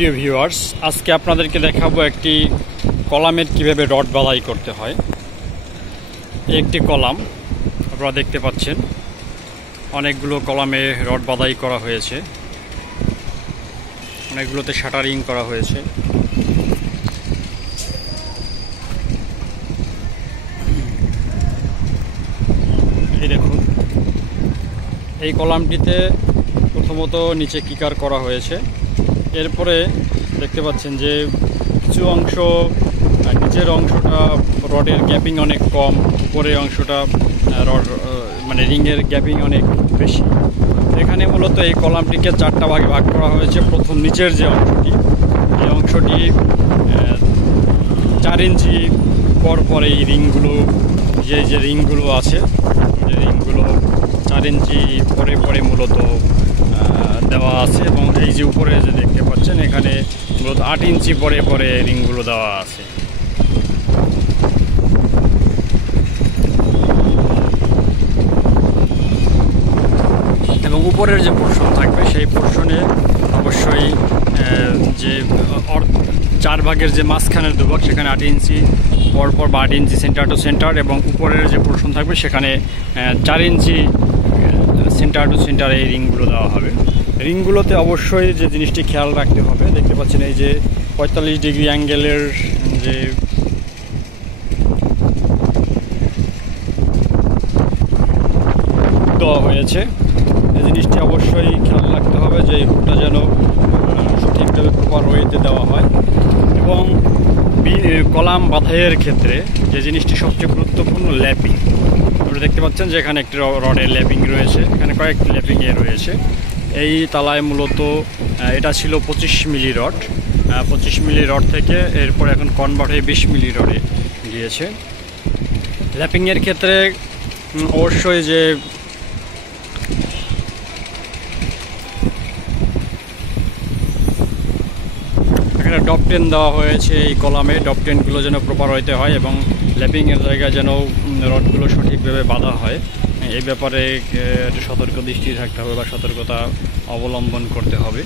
প্রিয় ভিউয়ার্স, আজকে আপনাদেরকে দেখাবো একটি কলামের কিভাবে রড বাঁধাই করতে হয়। একটি কলাম আপনারা দেখতে পাচ্ছেন, অনেকগুলো কলামে রড বাঁধাই করা হয়েছে, অনেকগুলোতে শাটারিং করা হয়েছে। এই দেখুন, এই কলামটিতে প্রথমত নিচে কিকার করা হয়েছে, এরপরে দেখতে পাচ্ছেন যে কিছু অংশ, নিচের অংশটা রডের গ্যাপিং অনেক কম, উপরের অংশটা রড মানে রিংয়ের গ্যাপিং অনেক বেশি। এখানে মূলত এই কলামটিকে চারটা ভাগে ভাগ করা হয়েছে। প্রথম নিচের যে অংশটি, এই অংশটি 4 ইঞ্চি পর এই রিংগুলো, যে রিংগুলো আছে, যে রিংগুলো 4 ইঞ্চি পরে মূলত দেওয়া আছে, এবং এই যে উপরে যে দেখতে পাচ্ছেন এখানে মূলত 8 ইঞ্চি পরে রিংগুলো দেওয়া আছে। এবং উপরের যে পোর্শন থাকবে সেই পোর্শনে অবশ্যই যে 4 ভাগের যে মাঝখানের দুভাগ সেখানে 8 ইঞ্চি পরপর বা 8 ইঞ্চি সেন্টার টু সেন্টার, এবং উপরের যে পোর্শন থাকবে সেখানে 4 ইঞ্চি সেন্টার টু সেন্টার এই রিংগুলো দেওয়া হবে। রিংগুলোতে অবশ্যই যে জিনিসটি খেয়াল রাখতে হবে, দেখতে পাচ্ছেন এই যে 45 ডিগ্রি অ্যাঙ্গেলের যে দেওয়া হয়েছে, এই জিনিসটি অবশ্যই খেয়াল রাখতে হবে যে এই হুকটা যেন সঠিকভাবে প্রপার ওয়েতে দেওয়া হয়। এবং কলাম বাঁধাইয়ের ক্ষেত্রে যে জিনিসটি সবচেয়ে গুরুত্বপূর্ণ, ল্যাপিং। আপনারা দেখতে পাচ্ছেন যে এখানে একটি রডের ল্যাপিং রয়েছে, এখানে কয়েকটি ল্যাপিংয়ে রয়েছে। এই তালায় মূলত এটা ছিল 25 মিলি রড, 25 মিলি রড থেকে এরপর এখন কনভার্ট হয়ে 20 মিলি রডে গিয়েছে। ল্যাপিংয়ের ক্ষেত্রে অবশ্যই যে এখানে ডপ টেন দেওয়া হয়েছে, এই কলামে ডপ টেনগুলো যেন প্রপার হইতে হয় এবং ল্যাপিংয়ের জায়গায় যেন রডগুলো সঠিকভাবে বাঁধা হয়, এই ব্যাপারে একটু সতর্ক দৃষ্টি থাকতে হবে বা সতর্কতা অবলম্বন করতে হবে।